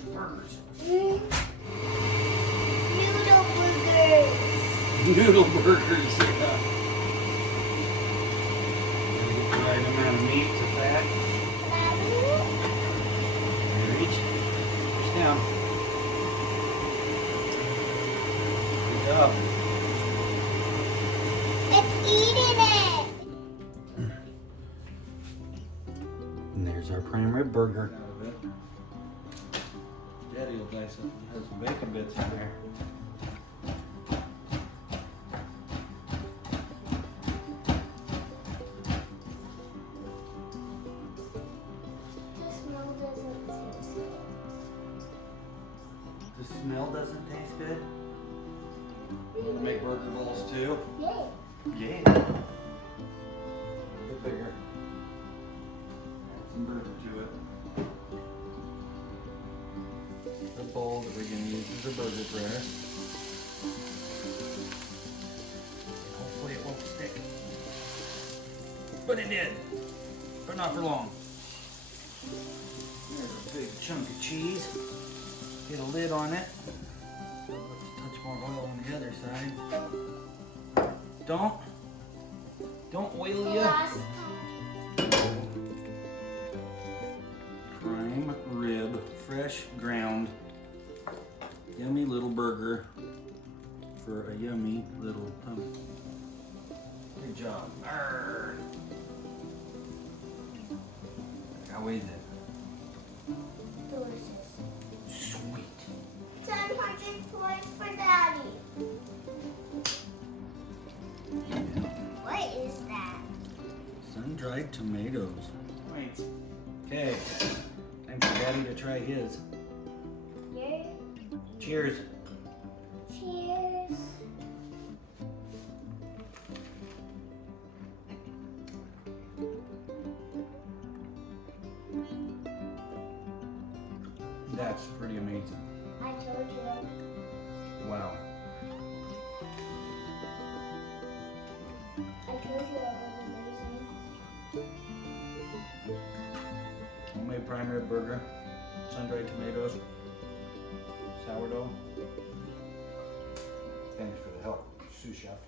burgers. Noodle burgers. Noodle burgers, yeah. Get the right amount of meat to fat. Reach down. Good job. It's eating it. And there's our prime rib burger. Daddy will have some bacon bits in there. The smell doesn't taste good. The smell doesn't taste good? You want to make burger bowls too? Yeah. Yeah. A bit bigger. Add some burger to it. The bowl that we're going to use is a burger press. Hopefully it won't stick. But it did. But not for long. There's a big chunk of cheese. Get a lid on it. Let's touch more oil on the other side. Don't oil ya. Prime rib, fresh ground. Yummy little burger for a yummy little tummy. Good job. Arr. How is it? Delicious. Sweet. 700 points for Daddy. What is that? Sun-dried tomatoes. Wait. Okay. Time for Daddy to try his. Yeah. Cheers. Cheers. That's pretty amazing. I told you. Wow. I told you that was amazing. Homemade prime rib burger, sun-dried tomatoes, sourdough. Thanks for the help, sous chef.